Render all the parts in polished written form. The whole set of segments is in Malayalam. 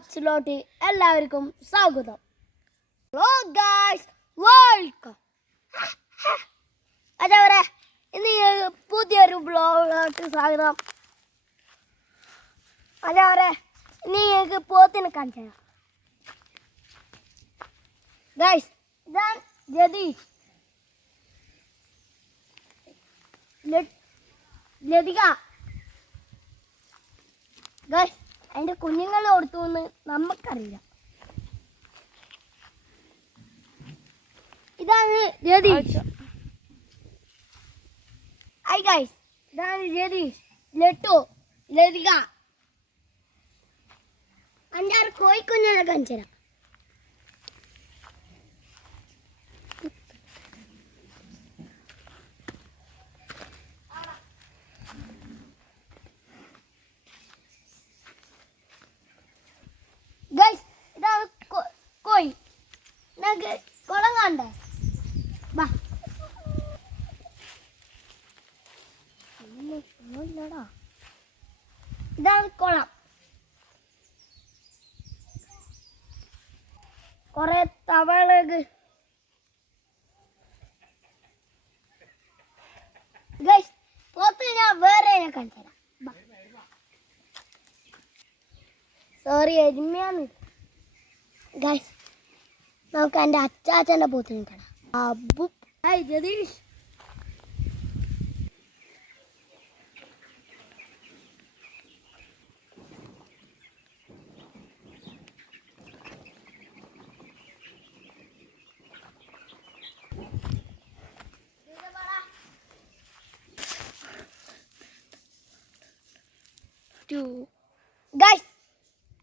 വ്ളോഗ്സിലോട്ട് എല്ലാവർക്കും സ്വാഗതം. Hello guys, welcome. അതേപോലെ ഇന്ന് പുതിയൊരു വ്ളോഗിലോട്ട് സ്വാഗതം. അതേപോലെ ഇന്ന് ഞങ്ങൾക്ക് പോത്തിനെ കാണിച്ചു തരാം. ഗായ്സ്, ഇതാണ് ജതീഷ്, ലതിക. ഗായ്സ്, അതിൻ്റെ കുഞ്ഞുങ്ങൾ കൊടുത്തു എന്ന് നമുക്കറിയില്ല. ഇതാണ് രതീഷ്. ഹായ് ഗായ്സ്, ഇതാണ് രതീഷ്, ലട്ടു, ലതിക. 5-6 കോഴിക്കുഞ്ഞിനെ കാണിച്ചു തരാം. ഗൈസ്, ഇതാണ് കോഴി. നമുക്ക് കുളം കാണണ്ടേ? വാ. ഇതാണ് കുളം. കൊറേ തവളകൾ. ഗൈസ്, പോത്ത് ഞാൻ വേറെ കാണിച്ചു തരാം. സോറി, എരുമയാന്ന്. ഗൈസ്, നമുക്ക് എൻ്റെ അച്ചാച്ചൻ്റെ പോത്തിനെ കാണാം. അബു. ഹായ് ജതീഷ്. ഗൈസ്,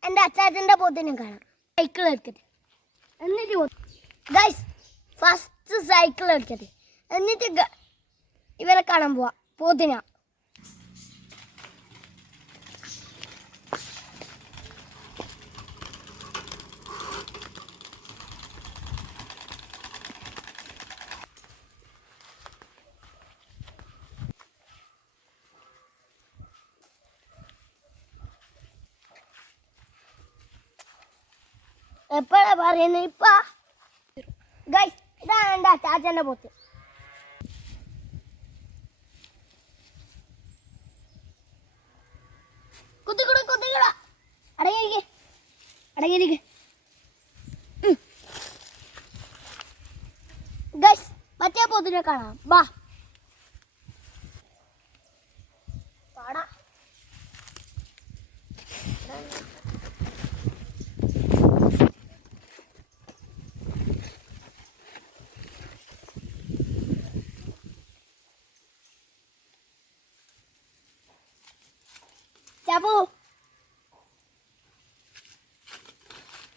എൻ്റെ അച്ചാച്ചൻ്റെ പോത്തിനെ കാണാം. സൈക്കിൾ എടുക്കട്ടെ എന്നിട്ട് ഗൈസ്, ഫസ്റ്റ് സൈക്കിൾ എടുക്കട്ടെ എന്നിട്ട് ഇവരെ കാണാൻ പോവാ. പോത്തിന എപ്പോഴാ പറയുന്നത്? ഇപ്പ ഗൈസ്, ഇതാണ് എൻ്റെ അച്ചാച്ചൻ്റെ പോത്ത്. കുത്തിക്കൂട കുത്തിക്കൂട. അടങ്ങിയിരിക്കെ അടങ്ങിയിരിക്കെ. ഗൈസ്, മറ്റേ പോത്തിനെ കാണാം. ബാ പാടാ. ചാപ്പു.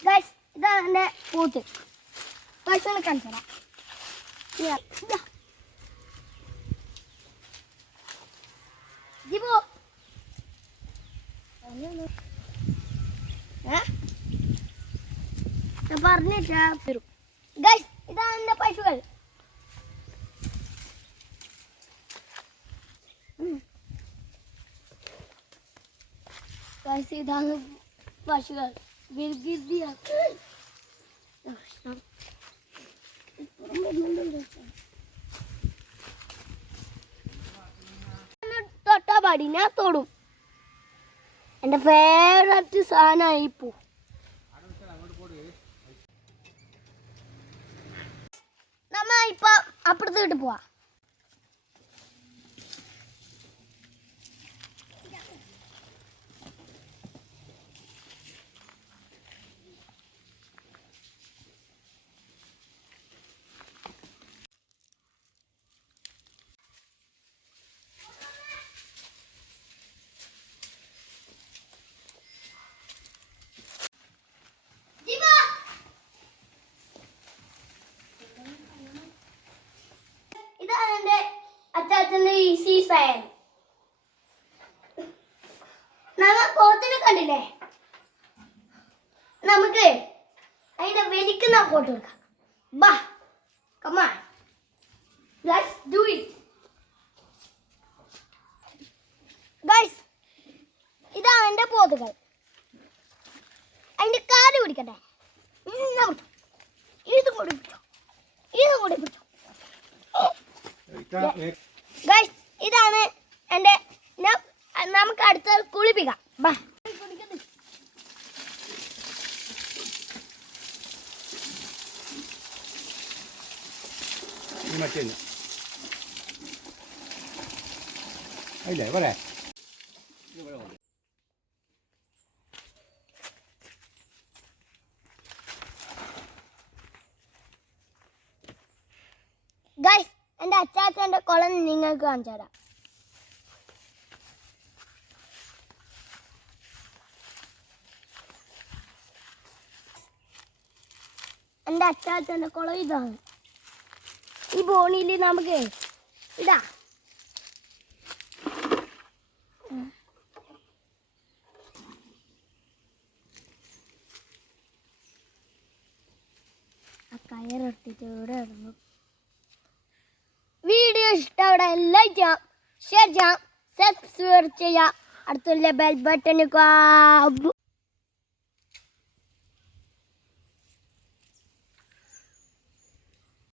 ഗൈസ്, ഇതാണ് എൻ്റെ പോത്ത്. പൈസനെ കാണിച്ചു തരാം. ജിബു, പറഞ്ഞിട്ടാ വരും. ഗൈസ്, ഇതാണ് എൻ്റെ പശുക്കൾ. ഗൈസ്, ഇതാണ് പശുക്കൾ. തൊട്ടാ പാടി, ഞാൻ തൊടും. എൻ്റെ ഫേവററ്റ് സാധനമായി പൂ. നമ്മ ഇപ്പൊ അപ്പുറത്ത് വിട്ട് പോവാ. ഇതാണ് എൻ്റെ അച്ചാച്ചൻ്റെ ഈസി ഫാൻ. നമ്മ പോത്തിനെ കണ്ടില്ലേ? നമുക്ക് അതിന്റെ വലിക്കുന്ന ഫോട്ടോ എടുക്കാം. ബാ, come on, let's do it. Guys, ഇതാണ് എൻ്റെ പോത്തുകൾ. അതിൻ്റെ ഗൈസ് ഇതാണ് എൻ്റെ നമുക്ക് അടുത്ത കുളിപ്പിക്കാം ബാ അതില്ലേ പോലെ ഗൈസ് എൻ്റെ അച്ചാച്ചൻ്റെ കുളം നിങ്ങൾക്ക് കാണിച്ചു തരാം എൻ്റെ അച്ചാച്ചൻ്റെ കുളം ഇതാണ് ഈ ബോണിയിൽ നമുക്ക് ഇടാ ആ കയറെടുത്തിട്ട് ഇവിടെ ഇടുന്നു വീഡിയോ ഇഷ്ടവിടെ ലൈക്ക് ചെയ്യാം ഷെയർ ചെയ്യാം സബ്സ്ക്രൈബ് ചെയ്യാം അടുത്തുള്ള ബെൽ ബട്ടൺ